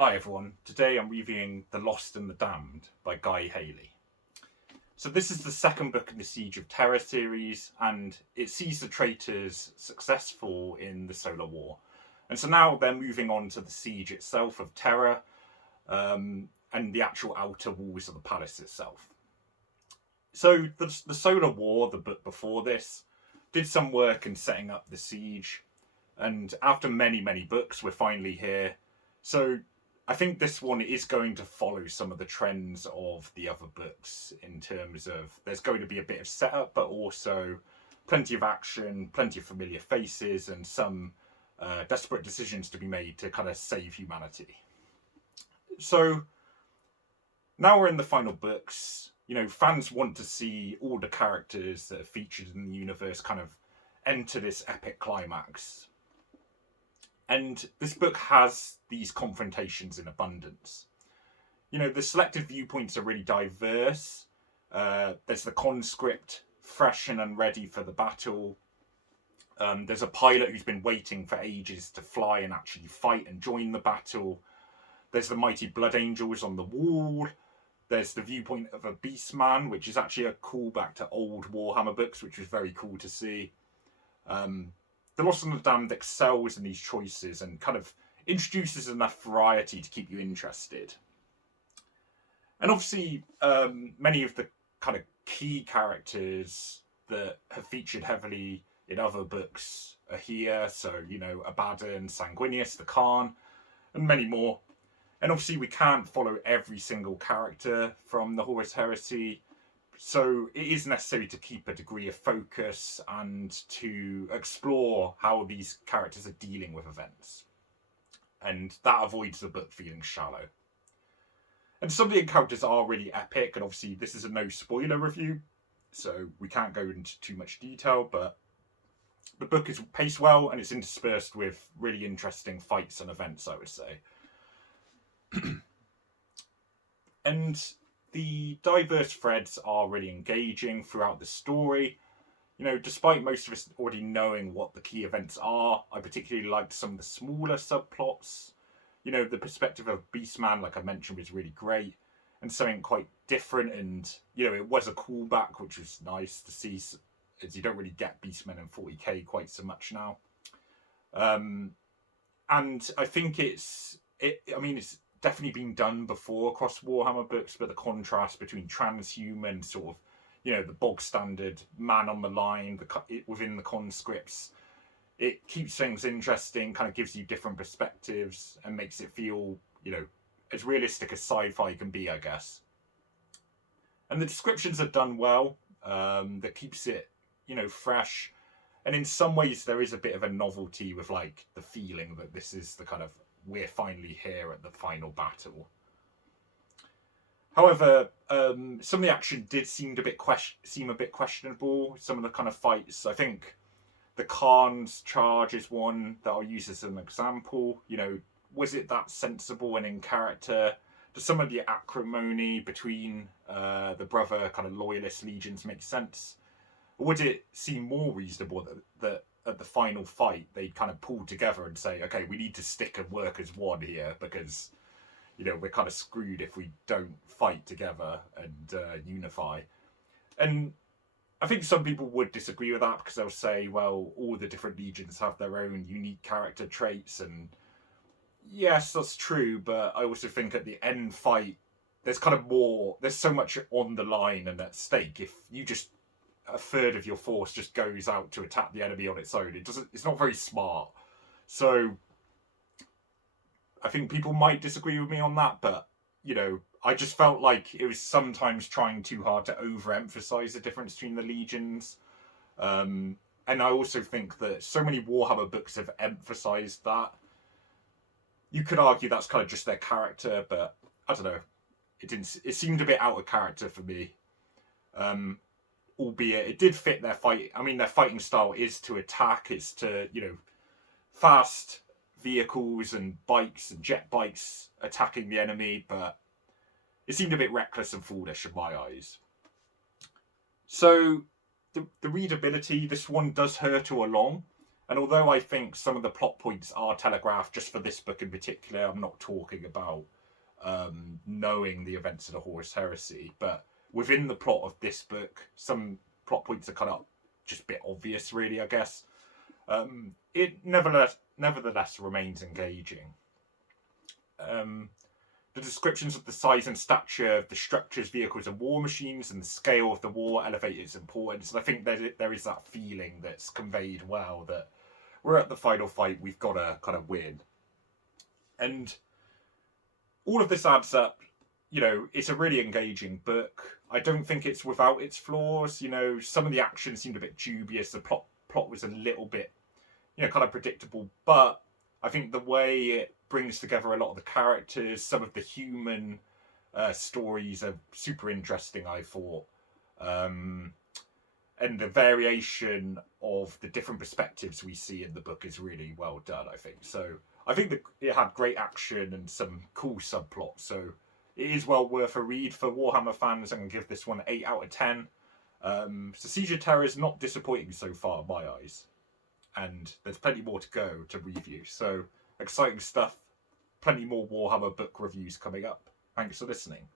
Hi everyone, today I'm reviewing The Lost and the Damned by Guy Haley. So this is the second book in the Siege of Terra series, and it sees the traitors successful in the Solar War. And so now they're moving on to the siege itself of Terra, and the actual outer walls of the palace itself. So the Solar War, the book before this, did some work in setting up the siege, and after many books, we're finally here. So I think this one is going to follow some of the trends of the other books in terms of there's going to be a bit of setup, but also plenty of action, plenty of familiar faces, and some desperate decisions to be made to kind of save humanity. So now we're in the final books. Fans want to see all the characters that are featured in the universe kind of enter this epic climax. And this book has these confrontations in abundance. The selected viewpoints are really diverse. There's the conscript, fresh and unready for the battle. There's a pilot who's been waiting for ages to fly and actually fight and join the battle. There's the mighty blood angels on the wall. There's the viewpoint of a beastman, which is actually a callback to old Warhammer books, which was very cool to see. The Lost and the Damned excels in these choices and kind of introduces enough variety to keep you interested. And obviously, many of the kind of key characters that have featured heavily in other books are here. So, Abaddon, Sanguinius, the Khan, and many more. And obviously, we can't follow every single character from the Horus Heresy. So it is necessary to keep a degree of focus and to explore how these characters are dealing with events. And that avoids the book feeling shallow. And some of the encounters are really epic, and obviously this is a no spoiler review, so we can't go into too much detail, but the book is paced well and it's interspersed with really interesting fights and events, I would say. And the diverse threads are really engaging throughout the story. Despite most of us already knowing what the key events are, I particularly liked some of the smaller subplots. The perspective of Beastman, like I mentioned, was really great and something quite different. And, it was a callback, which was nice to see, as you don't really get Beastmen in 40k quite so much now. And I think it's definitely been done before across Warhammer books, but the contrast between transhuman, sort of, the bog standard man on the line within the conscripts, it keeps things interesting, kind of gives you different perspectives and makes it feel, as realistic as sci-fi can be, I guess. And the descriptions are done well. That keeps it, fresh. And in some ways, there is a bit of a novelty with like the feeling that this is the kind of we're finally here at the final battle. However, some of the action did seem a bit questionable. Some of the kind of fights, I think, the Khan's charge is one that I'll use as an example. Was it that sensible and in character? Does some of the acrimony between the brother kind of loyalist legions make sense? Or would it seem more reasonable that at the final fight they'd kind of pull together and say, okay, we need to stick and work as one here because we're kind of screwed if we don't fight together and unify. And I think some people would disagree with that because they'll say, well, all the different legions have their own unique character traits, and yes, that's true, but I also think at the end fight there's so much on the line and at stake. If you just a third of your force just goes out to attack the enemy on its own, it's not very smart. So I think people might disagree with me on that, but I just felt like it was sometimes trying too hard to overemphasize the difference between the legions. And I also think that so many Warhammer books have emphasized that. You could argue that's kind of just their character, but I don't know. It seemed a bit out of character for me. Albeit it did fit their fight. Their fighting style is to attack. It's to, fast vehicles and bikes and jet bikes attacking the enemy, but it seemed a bit reckless and foolish in my eyes. So the readability, this one does hurtle along. And although I think some of the plot points are telegraphed just for this book in particular, I'm not talking about knowing the events of the Horus Heresy, but within the plot of this book, some plot points are kind of just a bit obvious, really, I guess. It nevertheless remains engaging. The descriptions of the size and stature of the structures, vehicles, and war machines, and the scale of the war elevate its importance. And I think there is that feeling that's conveyed well that we're at the final fight, we've got to kind of win. And all of this adds up. You know, it's a really engaging book. I don't think it's without its flaws. You know, some of the action seemed a bit dubious. The plot was a little bit, you know, kind of predictable. But I think the way it brings together a lot of the characters, some of the human stories are super interesting, I thought. And the variation of the different perspectives we see in the book is really well done, I think. So I think that it had great action and some cool subplots. So it is well worth a read for Warhammer fans. I'm going to give this one 8 out of 10. So Siege of Terra is not disappointing so far in my eyes. And there's plenty more to go to review. So exciting stuff. Plenty more Warhammer book reviews coming up. Thanks for listening.